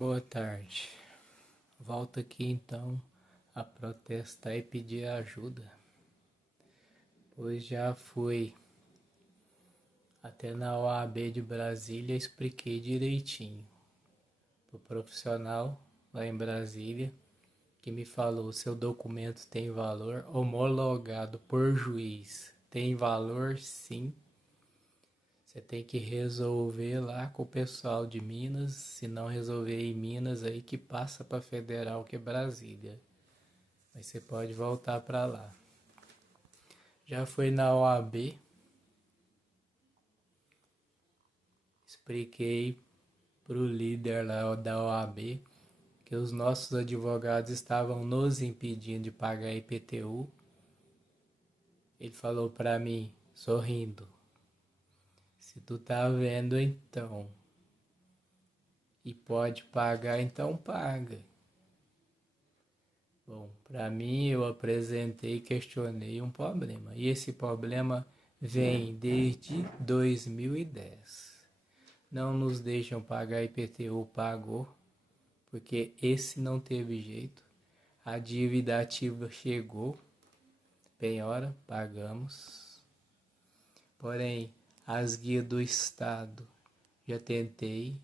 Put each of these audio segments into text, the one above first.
Boa tarde. Volto aqui então a protestar e pedir ajuda, pois já fui até na OAB de Brasília, expliquei direitinho pro profissional lá em Brasília, que me falou: seu documento tem valor, homologado por juiz, tem valor sim. Você tem que resolver lá com o pessoal de Minas. Se não resolver em Minas, aí que passa para Federal, que é Brasília. Mas você pode voltar para lá. Já fui na OAB. Expliquei pro líder lá da OAB que os nossos advogados estavam nos impedindo de pagar IPTU. Ele falou para mim, sorrindo: se tu tá vendo então e pode pagar, então paga. Bom, para mim eu apresentei e questionei um problema. E esse problema vem desde 2010. Não nos deixam pagar IPTU, pagou, porque esse não teve jeito. A dívida ativa chegou, penhora, pagamos. Porém, as guias do Estado já tentei,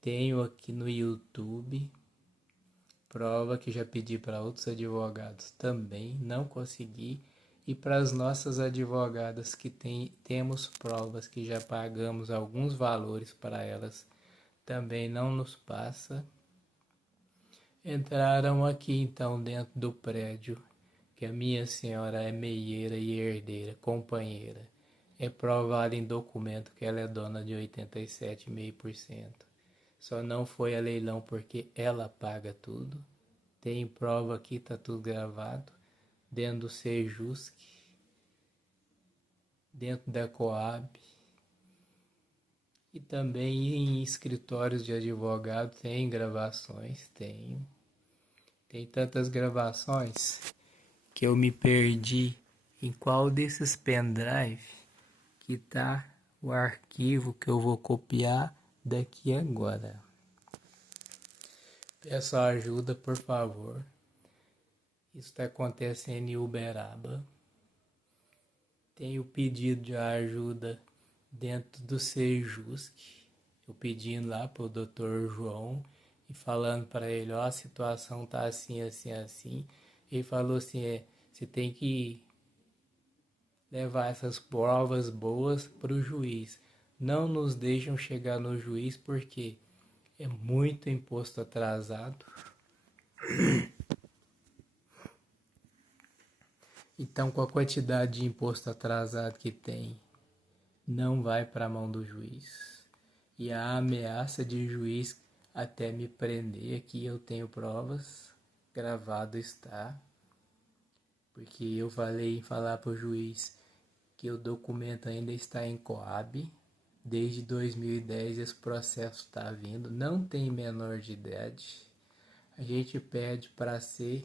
tenho aqui no YouTube, prova que já pedi para outros advogados também, não consegui. E para as nossas advogadas que temos provas que já pagamos alguns valores para elas, também não nos passa. Entraram aqui então dentro do prédio, que a minha senhora é meieira e herdeira, companheira. É provado em documento que ela é dona de 87,5%. Só não foi a leilão porque ela paga tudo. Tem prova aqui, tá tudo gravado. Dentro do Sejusc, dentro da Coab. E também em escritórios de advogado tem gravações, tenho. Tem tantas gravações que eu me perdi em qual desses pendrive que tá o arquivo que eu vou copiar daqui agora. Peço ajuda, por favor. Isso está acontecendo em Uberaba. Tenho pedido de ajuda dentro do Sejusc. Eu pedindo lá pro Dr. João e falando para ele: ó, a situação tá assim, assim, assim. Ele falou assim: você tem que levar essas provas boas para o juiz. Não nos deixam chegar no juiz porque é muito imposto atrasado. Então, com a quantidade de imposto atrasado que tem, não vai para a mão do juiz. E a ameaça de juiz até me prender, aqui eu tenho provas, gravado está, porque eu falei em falar para o juiz que o documento ainda está em Coab. Desde 2010 esse processo está vindo, não tem menor de idade. A gente pede para ser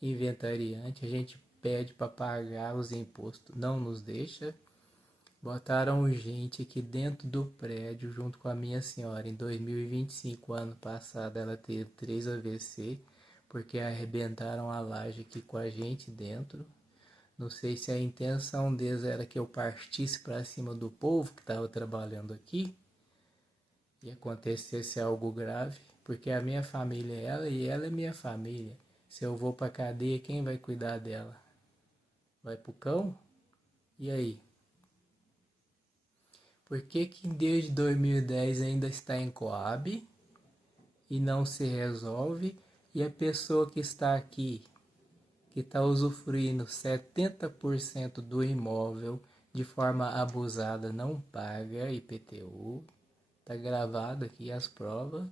inventariante, a gente pede para pagar os impostos, não nos deixa. Botaram gente aqui dentro do prédio junto com a minha senhora. Em 2025, ano passado, ela teve 3 AVC porque arrebentaram a laje aqui com a gente dentro. Não sei se a intenção deles era que eu partisse para cima do povo que estava trabalhando aqui e acontecesse algo grave, porque a minha família é ela e ela é minha família. Se eu vou para cadeia, quem vai cuidar dela? Vai pro cão? E aí? Por que que desde 2010 ainda está em Coab e não se resolve? E a pessoa que está aqui, que está usufruindo 70% do imóvel de forma abusada, não paga IPTU. Está gravado aqui as provas.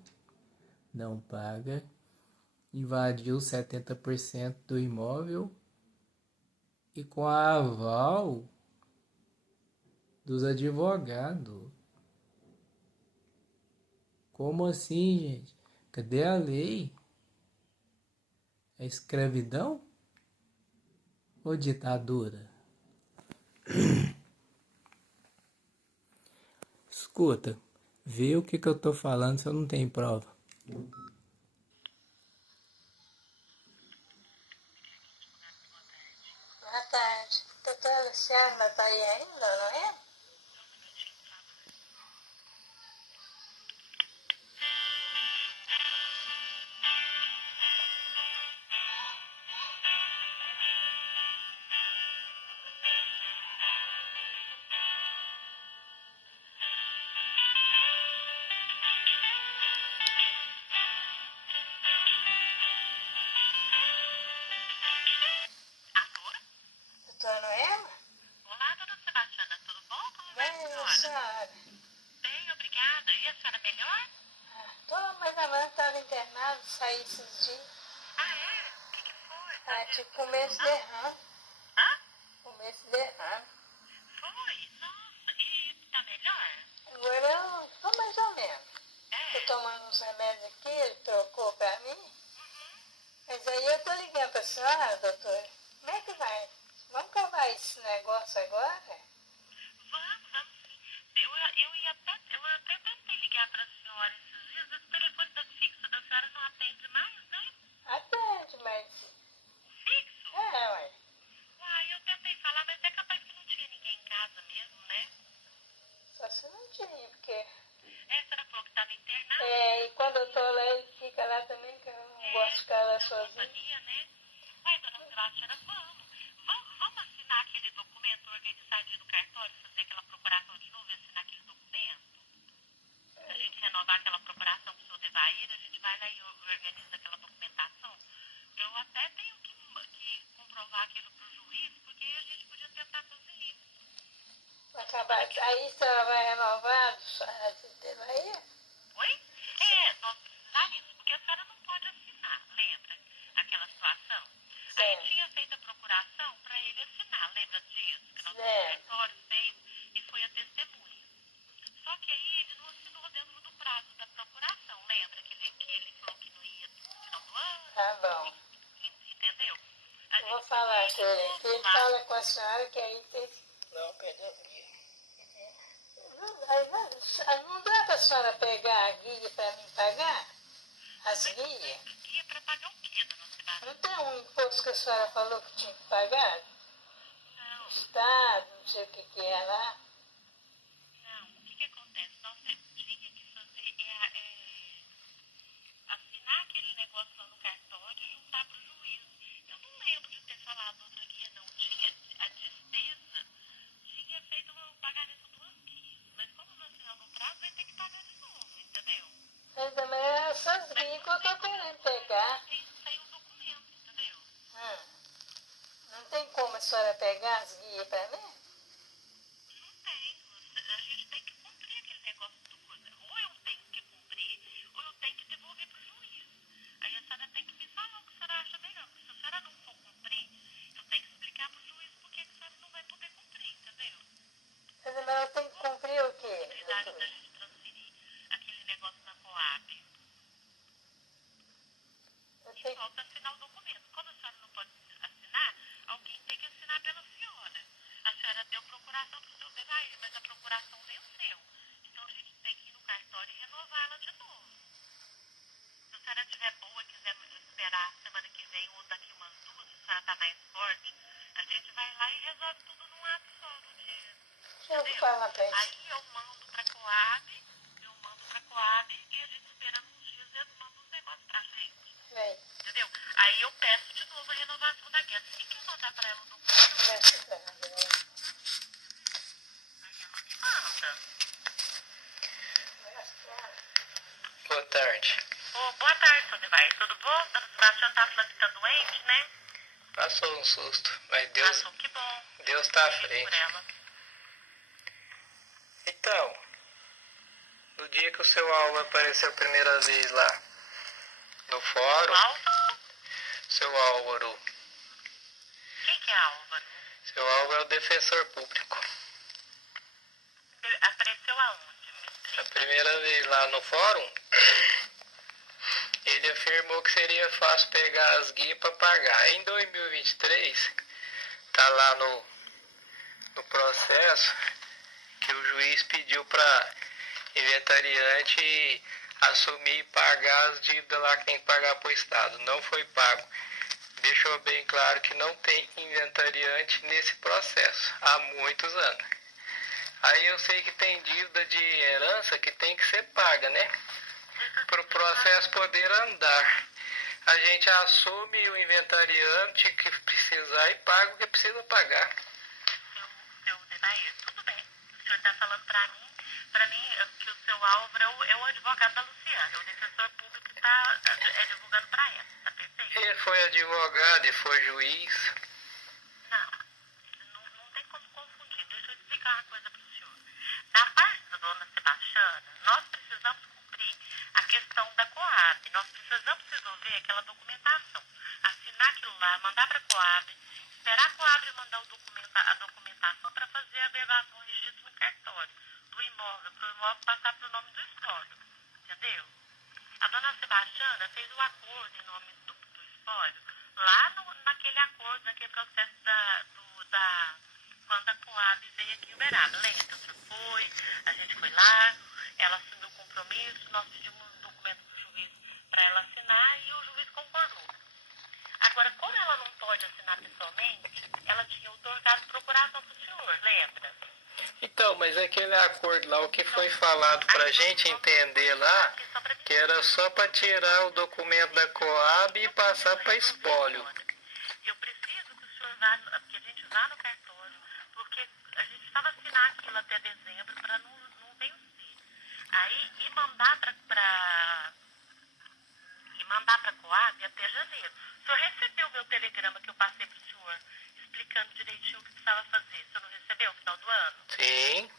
Não paga. Invadiu 70% do imóvel e com a aval dos advogados. Como assim, gente? Cadê a lei? É escravidão ou ditadura? Escuta, vê o que eu tô falando se eu não tenho prova. tarde. Doutora Luciana está aí ainda, não é? Doutora Noema? Olá, dona Sebastiana, tudo bom? Como vai a Bem, senhora? senhora. Bem, obrigada. E a senhora melhor? Tô, mas a mãe estava internada, saí esses dias. Ah, é? O que foi? Tipo, começo de derrame. Hã? Começo de derrame. Foi? Nossa, e tá melhor? Agora eu tô mais ou menos. Tô É. tomando uns remédios aqui, ele trocou pra mim. Mas aí eu tô ligando pra senhora, doutora. Como é que vai? Vamos acabar esse negócio agora? Vamos sim. Eu até tentei ligar pra senhora esses dias. Esse telefone da fixo da senhora não atende mais, né? Atende, mas... Fixo? Ué. Uai, eu tentei falar, mas é capaz que não tinha ninguém em casa mesmo, né? Só se não tinha, porque... É, a senhora falou que tava internada. E quando eu tô lá, ele fica lá também, que eu não gosto de ficar lá sozinho. Companhia, né? Uai, dona Sebastiana, vamos assinar aquele documento, organizar ali no cartório, fazer aquela procuração de novo e assinar aquele documento? A gente renovar aquela procuração pro senhor Devair, a gente vai lá e organiza aquela documentação. Eu até tenho que comprovar aquilo pro juiz, porque a gente podia tentar fazer isso. Acabar. Aí a senhora vai renovar a sistema aí? Oi? Nós precisamos disso, porque a senhora não pode assinar, lembra? Aquela situação. Aí tinha feito a procuração para ele assinar, lembra disso? Que nosso cartório fez e foi a testemunha. Só que aí ele não assinou dentro do prazo da procuração, lembra? Que ele falou que não ia no final do ano. Tá bom. Entendeu? Eu vou falar com ele. Ele fala com a senhora que aí tem... Não, perdeu o guia. Não dá pra senhora pegar a guia pra mim pagar? As guias? Guia para pagar o quê, dona Sebastiana? Não tem um imposto que a senhora falou que tinha que pagar? Não. Estado, não sei o que é lá. Não, o que acontece? Nós tinha que fazer assinar aquele negócio lá no cartório e juntar pro juiz. Eu não lembro de ter falado outra guia, não. Tinha a despesa, tinha feito o pagamento duas guias. Mas como não assinou no prazo, vai ter que pagar de novo, entendeu? Mas também é essas guias que eu tô querendo pegar. Tem um documento, entendeu? Não tem como a senhora pegar as guias pra mim? Não tem. A gente tem que cumprir aquele negócio do coisa. Ou eu tenho que cumprir, ou eu tenho que devolver pro juiz. Aí a senhora tem que me falar o que a senhora acha melhor. Porque se a senhora não for cumprir, eu tenho que explicar pro juiz por que a senhora não vai poder cumprir, entendeu? Mas eu tenho que cumprir o quê? A possibilidade da gente transferir aquele negócio na Coab. E falta assinar o documento. Como a senhora não pode assinar, alguém tem que assinar pela senhora. A senhora deu procuração pro seu Devair, mas a procuração venceu. Então a gente tem que ir no cartório e renovar ela de novo. Se a senhora estiver boa e quiser esperar a semana que vem ou daqui umas duas, se a senhora tá mais forte, a gente vai lá e resolve tudo num ato só no dia. Deixa eu falar pra isso. Aí eu mando pra Coab e a gente espera uns dias e eles mandam os negócios pra gente. Entendeu? Aí eu peço de novo a renovação da guia. Assim que eu mandar pra ela o documento, aí ela me manda. Boa tarde. Boa tarde, seu Devair. Tudo bom? Dona Sebastiana tá falando que tá doente, né? Passou um susto, mas Deus, Passou, que bom. Deus tá à Feliz por frente. ela. Então, no dia que o seu Álvaro apareceu a primeira vez lá no fórum, Álvaro? seu Álvaro, Quem que é Álvaro? seu Álvaro é o defensor público. Ele apareceu aonde? Me explica. A primeira vez lá no fórum, ele afirmou que seria fácil pegar as guias para pagar. Em 2023, tá lá no processo que o juiz pediu para inventariante assumir e pagar as dívidas lá que tem que pagar para o Estado. Não foi pago. deixou bem claro que não tem inventariante nesse processo há muitos anos. Aí eu sei que tem dívida de herança que tem que ser paga, né? Para o processo poder andar. A gente assume o inventariante que precisar e paga o que precisa pagar. Seu Devair, tudo bem. O senhor está falando para mim que o seu Álvaro é o advogado da Luciana, é o defensor público que está divulgando para ela, tá perfeito? Ele foi advogado e foi juiz. Não tem como confundir. Deixa eu explicar uma coisa para o senhor. Da parte da dona Sebastiana, nós precisamos cumprir a questão da Coab. Nós precisamos resolver aquela documentação. Assinar aquilo lá, mandar para a Coab, esperar a Coab mandar a documentação para fazer a vedação e registro no cartório do imóvel, para o imóvel passar para o nome do espólio. Entendeu? A dona Sebastiana fez o acordo em nome do espólio lá naquele acordo, naquele processo quando a Coab veio aqui em Uberaba. Lembra? O senhor foi, a gente foi lá, ela assinou o compromisso, nós pedimos um documento para o juiz para ela assinar e o juiz concordou. Agora, como ela não pode assinar pessoalmente, ela tinha otorgado procuração para o senhor, lembra? Então, mas aquele acordo lá, o que foi falado para a gente entender lá, que era só para tirar o documento da Coab e passar para espólio. Eu preciso que o senhor vá, que a gente vá no cartório, porque a gente estava assinar aquilo até dezembro para não vencer. Aí, e mandar para a Coab até janeiro. O senhor recebeu o meu telegrama que eu passei para o senhor, explicando direitinho o que precisava fazer? O senhor não recebeu no final do ano? Sim.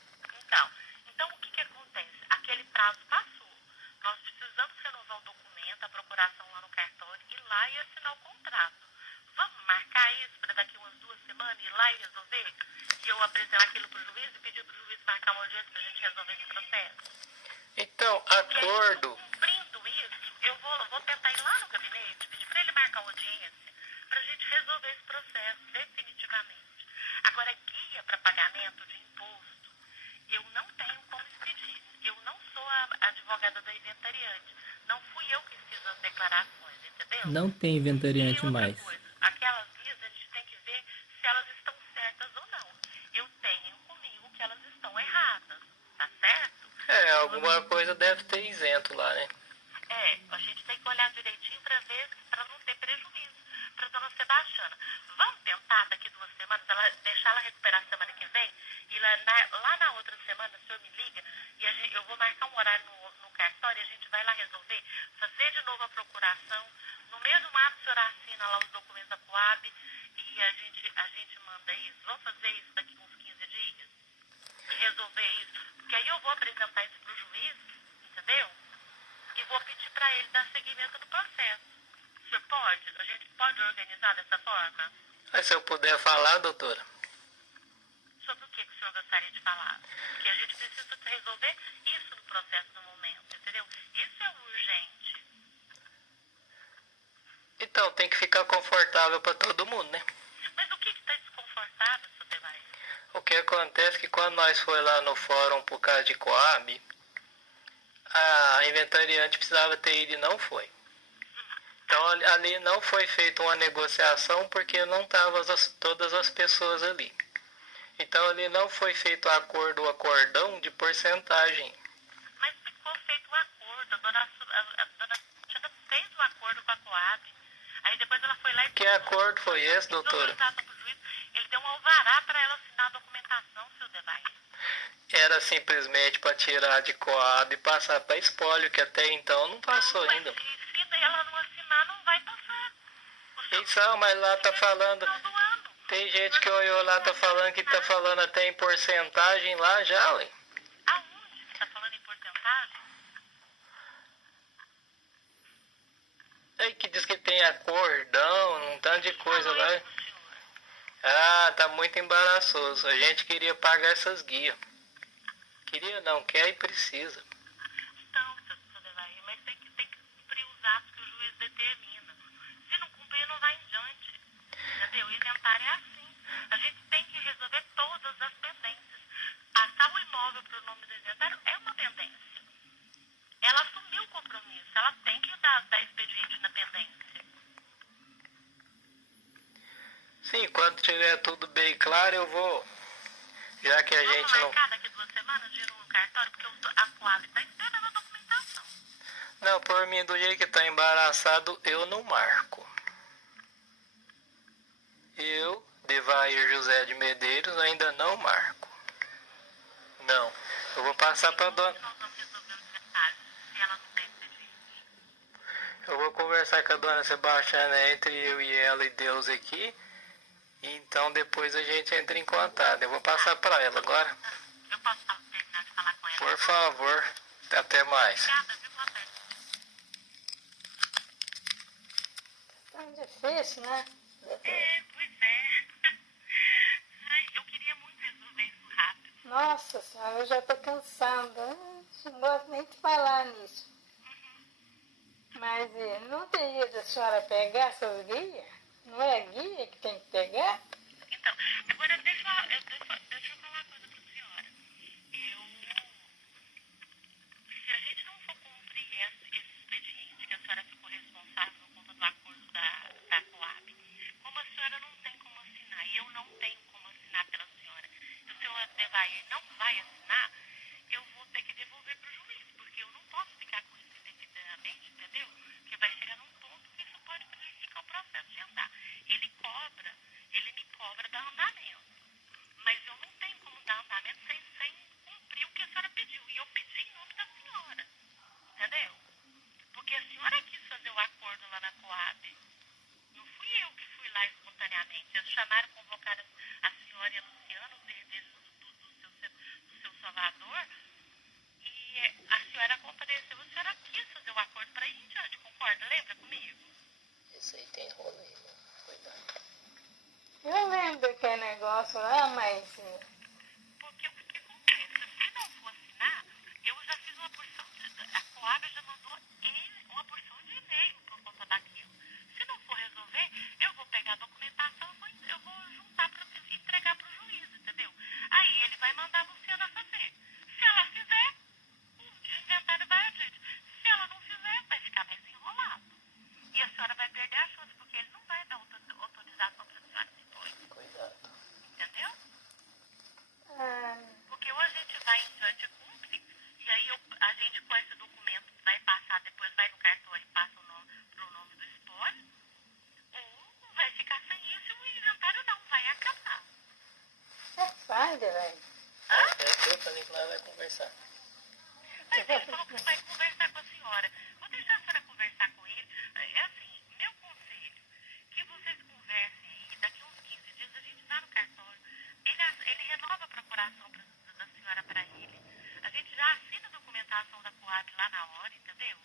Então o que acontece? Aquele prazo passou. Nós precisamos renovar o documento, a procuração lá no cartório, ir lá e assinar o contrato. Vamos marcar isso para daqui umas 2 semanas, ir lá e resolver? E eu apresentar aquilo para o juiz e pedir para o juiz marcar uma audiência para a gente resolver esse processo? Então, acordo. Cumprindo isso, eu vou tentar ir lá no gabinete, pedir para ele marcar uma audiência para a gente resolver esse processo definitivamente. Agora, guia para pagamento de imposto, eu não tenho como expedir. Eu não sou a advogada da inventariante. Não fui eu que fiz as declarações, entendeu? Não tem inventariante E outra mais. coisa, aquelas guias a gente tem que ver se elas estão certas ou não. Eu tenho comigo que elas estão erradas, tá certo? Alguma coisa deve ter isento lá, né? A gente tem que olhar direitinho para ver, para não ter prejuízo para a dona Sebastiana. Vamos tentar daqui 2 semanas, deixar ela recuperar semana que vem, e lá na outra semana o senhor me liga e eu vou marcar um horário no cartório e a gente vai lá resolver, fazer de novo a procuração. No mesmo ato o senhor assina lá os documentos da Coab e a gente manda isso. Vamos fazer isso daqui uns 15 dias e resolver isso. Porque aí eu vou apresentar isso para o juiz, entendeu? E vou pedir para ele dar seguimento no processo. O senhor pode? A gente pode organizar dessa forma? Mas se eu puder falar, doutora. Sobre o que o senhor gostaria de falar? Porque a gente precisa resolver isso no processo no momento, entendeu? Isso é urgente. Então, tem que ficar confortável para todo mundo, né? Mas o que está desconfortável, seu Devair? O que acontece é que quando nós foi lá no fórum por causa de Coab, a inventariante precisava ter ido e não foi. Então ali não foi feita uma negociação porque não estavam todas as pessoas ali. Então ali não foi feito o acordão de porcentagem. Mas ficou feito o acordo, a dona Tina fez o acordo com a Coab. Aí depois ela foi lá e... Que acordo foi esse, doutora? Ele deu um alvará para ela assinar a documentação, seu Devair. Era simplesmente para tirar de Coab e passar para espólio, que até então não passou ainda. Se ela não assinar, não vai passar. Então, mas lá tá falando... Tem gente que olhou lá, tá falando que tá falando até em porcentagem lá já, ué. Aonde que tá falando em porcentagem? Aí que diz que tem acordão, um tanto de coisa lá. Ah, tá muito embaraçoso. A gente queria pagar essas guias. Queria não, quer e precisa. Então, seu Devair, mas tem que cumprir os atos que o juiz determina. Se não cumprir, não vai em diante. Entendeu? O inventário é assim. A gente tem que resolver todas as pendências. Passar o imóvel para o nome do inventário é uma pendência. Ela assumiu o compromisso. Ela tem que dar expediente na pendência. bem claro, eu vou... Já que a gente não... marcar daqui 2 semanas de ir no cartório, porque a Coab está esperando a documentação. Não, por mim, do jeito que tá embaraçado, eu não marco. Eu, Devair José de Medeiros, ainda não marco. Não, eu vou passar pra dona... Nós vamos resolver os detalhes, se ela não tem expediente. Eu vou conversar com a dona Sebastiana entre eu e ela e Deus aqui. Então depois a gente entra em contato. Eu vou passar pra ela agora. Eu posso terminar de falar com ela? Por favor. Até mais. Obrigada, viu, Roberto? Tão difícil, né? Pois é. Ai, eu queria muito resolver isso rápido. Nossa senhora, eu já tô cansada. Não gosto nem de falar nisso. Mas não teria da senhora pegar essas guias? Não é guia que tem que pegar? Então, agora deixa eu falar uma coisa pra senhora. Se a gente não for cumprir esse expediente que a senhora ficou responsável por conta do acordo da Coab, como a senhora não tem como assinar e eu não tenho como assinar pela senhora, e o senhor Devair não vai assinar, eu vou ter que devolver para o juiz, porque eu não posso ficar com isso indefinidamente, entendeu? Porque vai chegar num ponto que isso pode prejudicar o processo de andar. Ele me cobra dar andamento, mas eu não tenho como dar andamento sem cumprir o que a senhora pediu, e eu pedi em nome da senhora, entendeu? Porque a senhora quis fazer o acordo lá na Coab. Não fui eu que fui lá espontaneamente. Eles chamaram, convocaram a senhora e a Luciana, os herdeiros do seu Salvador, e a senhora compareceu. A senhora quis fazer o acordo para ir em diante, concorda? Lembra comigo? Isso aí tem rolo aí, mano. Cuidado. Eu lembro daquele negócio lá, mas... Porque o que acontece? Se não for assinar, eu já fiz uma porção a Coab já mandou uma porção de e-mail por conta daquilo. Se não for resolver, eu vou pegar a documentação, eu vou juntar para entregar para o juiz, entendeu? Aí ele vai mandar a Luciana fazer. Se ela fizer, o inventário vai adiante. Se ela não fizer, vai ficar mais enrolado. E a senhora vai perder a chance, porque ele não vai dar autorização para a senhora depois. Cuidado. Entendeu? Ah, Porque ou a gente vai em diante e cumpre, e aí a gente com esse documento vai passar, depois vai no cartório e passa pro nome do espólio, ou vai ficar sem isso e o inventário não vai acabar. faz, velho. Hã? Eu falei que nós vamos conversar. Mas ele falou que vai conversar com a senhora. Vou deixar a senhora conversar com ele. É assim, meu conselho, que vocês conversem aí, daqui uns 15 dias a gente vai no cartório. Ele renova a procuração da senhora para ele. A gente já assina a documentação da Coab lá na hora, entendeu?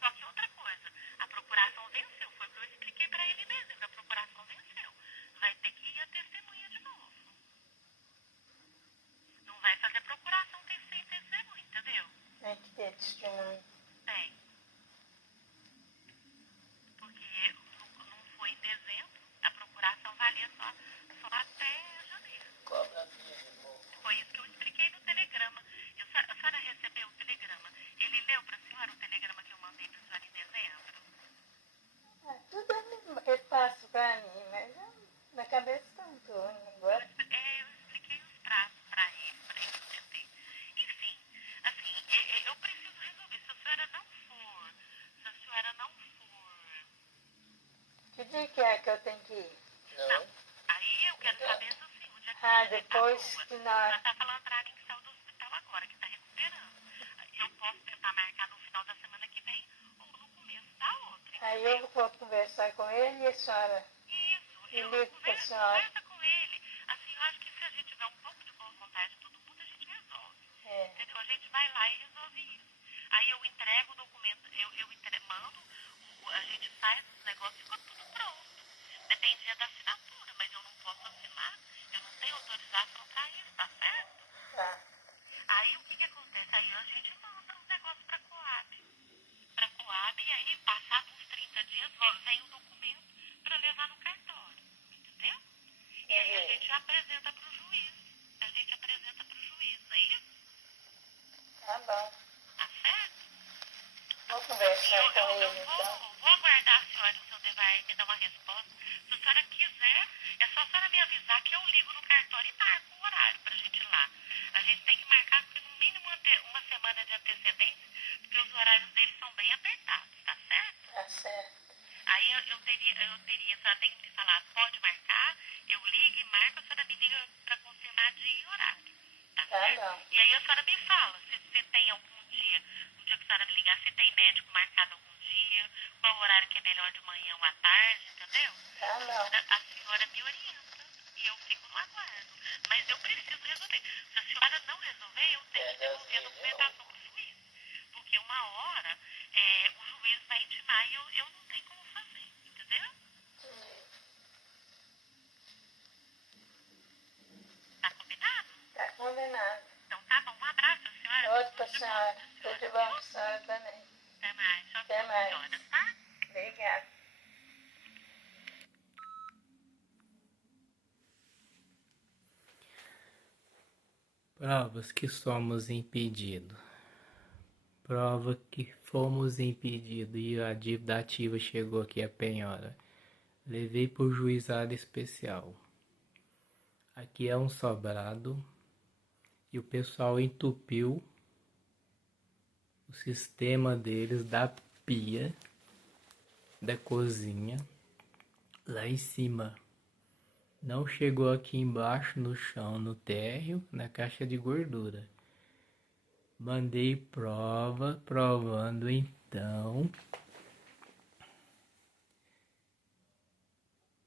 Só que outra coisa, a procuração venceu. Foi o que eu expliquei para ele mesmo, que a procuração venceu. Vai ter que ir a testemunha de novo. Não vai fazer procuração sem testemunha, entendeu? Tem que ter testemunho. Tem. Porque não foi em dezembro, a procuração valia só até janeiro. Cobra a minha, irmão. Foi isso que eu expliquei no telegrama. A senhora recebeu o telegrama. Ele leu para a senhora o telegrama que eu mandei para a senhora em dezembro? Tudo eu passo pra mim, mas na cabeça tá muito ruim agora. Eu expliquei os prazos para ele entender. Enfim, assim, eu preciso resolver. Se a senhora não for... Que dia que é que eu tenho que ir? Não. Aí eu quero saber assim, o dia que Ah, você depois tá boa. que nós... Ela tá falando pra mim que saiu do hospital agora, que tá recuperando. Eu posso tentar marcar no final da semana que vem ou no começo da outra. Aí eu vou conversar com ele e a senhora... Isso, E ligo pra senhora. conversa com ele. Assim, eu acho que se a gente tiver um pouco de boa vontade de todo mundo, a gente resolve. É. Entendeu? A gente vai lá e resolve isso. Aí eu entrego o documento, mando, a gente faz os negócios e ficou tudo pronto. Dependia da assinatura, mas eu não posso assinar, eu não tenho autorização para isso, tá certo? Tá. Aí o que acontece? Aí a gente manda os negócios para a Coab. Para a Coab, e aí, passados uns 30 dias, vem o documento para levar no cartório. Entendeu? E aí a gente apresenta para o juiz. Não é isso? Tá bom. Tá certo? Vou conversar com ele, então. Vou aguardar a senhora e o seu Devair me dar uma resposta. Se a senhora quiser, é só a senhora me avisar que eu ligo no cartório e marco o horário pra gente ir lá. A gente tem que marcar com no mínimo uma semana de antecedência, porque os horários deles são bem apertados, tá certo? Tá certo. Aí eu teria, a senhora tem que me falar, pode marcar, eu ligo e marco, a senhora me liga pra confirmar dia e horário, tá certo? Bom. E aí a senhora me fala se tem algum dia, um dia que a senhora me ligar, se tem médico marcado algum dia, qual horário que é melhor de manhã ou à tarde, entendeu? Tá bom. A senhora me orienta e eu fico no aguardo. Mas eu preciso resolver. Se a senhora não resolver, eu tenho que devolver a documentação pro juiz. Porque uma hora o juiz vai intimar e eu não tenho como fazer, entendeu? Tá combinado? Tá combinado. Então tá bom, um abraço, senhora. Outro pra senhora. Tudo de bom pra senhora também. Até mais. Tchau, Até mais. senhora, tá? Obrigada. Provas que somos impedidos. Prova que fomos impedidos e a dívida ativa chegou aqui a penhora. Levei para o juizado especial. Aqui é um sobrado e o pessoal entupiu o sistema deles da pia da cozinha lá em cima. Não chegou aqui embaixo no chão, no térreo, na caixa de gordura. Mandei prova, provando então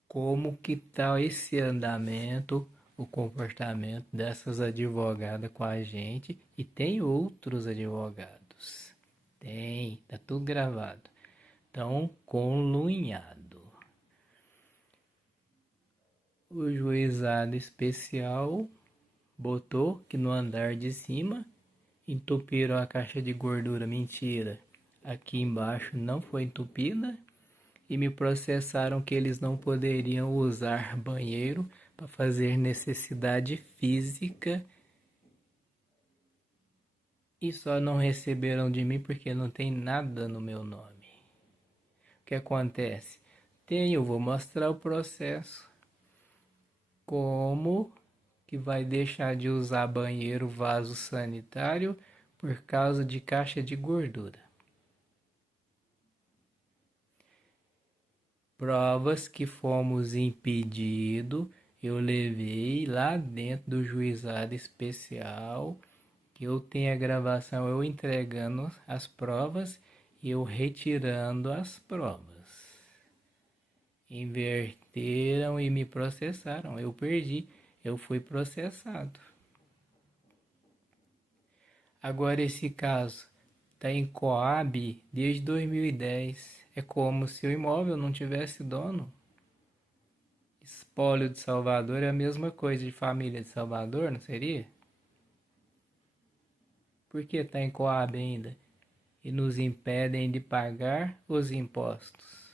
como que tá esse andamento, o comportamento dessas advogadas com a gente. E tem outros advogados. Tem, tá tudo gravado. Então, conluiado. O juizado especial botou que no andar de cima entupiram a caixa de gordura. Mentira. Aqui embaixo não foi entupida. E me processaram que eles não poderiam usar banheiro para fazer necessidade física. E só não receberam de mim porque não tem nada no meu nome. O que acontece? Eu vou mostrar o processo. Como que vai deixar de usar banheiro, vaso sanitário por causa de caixa de gordura. Provas que fomos impedidos, eu levei lá dentro do juizado especial, que eu tenho a gravação, eu entregando as provas e eu retirando as provas. Inverteram e me processaram. Eu perdi. Eu fui processado. Agora esse caso está em Coab desde 2010. É como se o imóvel não tivesse dono. Espólio de Salvador é a mesma coisa de família de Salvador, não seria? Por que está em Coab ainda? E nos impedem de pagar os impostos.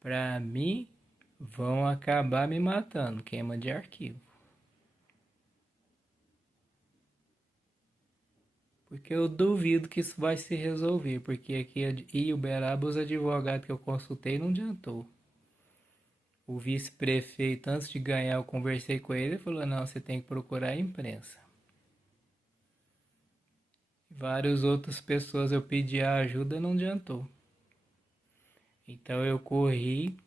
Para mim, vão acabar me matando, queima de arquivo. Porque eu duvido que isso vai se resolver, porque aqui em Uberaba os advogados que eu consultei não adiantou. O vice-prefeito, antes de ganhar, eu conversei com ele e falou, não, você tem que procurar a imprensa. Várias outras pessoas eu pedi a ajuda, não adiantou. Então eu corri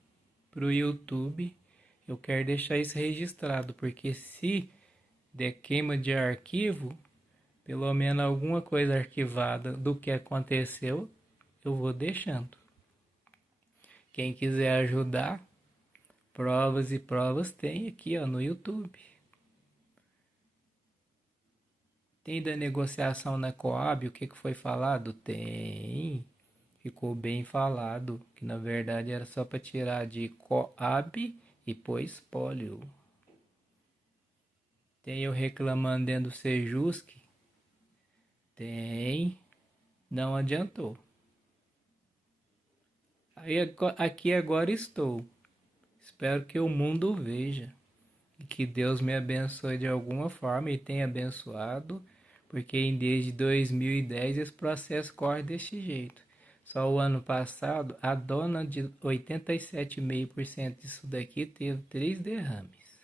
pro YouTube. Eu quero deixar isso registrado, porque se der queima de arquivo, pelo menos alguma coisa arquivada do que aconteceu, eu vou deixando. Quem quiser ajudar, provas e provas tem aqui no YouTube. Tem da negociação na Coab, o que foi falado? Tem. Ficou bem falado, que na verdade era só para tirar de Coab e pôr espólio. Tem eu reclamando dentro do Sejusc? Tem. Não adiantou. Aí, aqui agora estou. Espero que o mundo veja. E que Deus me abençoe de alguma forma e tenha abençoado. Porque desde 2010 esse processo corre desse jeito. Só o ano passado, a dona de 87,5% disso daqui teve 3 derrames.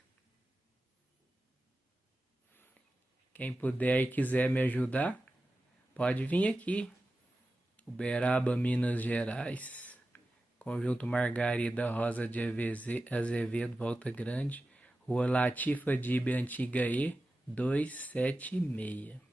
Quem puder e quiser me ajudar, pode vir aqui. Uberaba, Minas Gerais. Conjunto Margarida Rosa de Azevedo, Volta Grande. Rua Latifa Dibe, Antiga E, 276.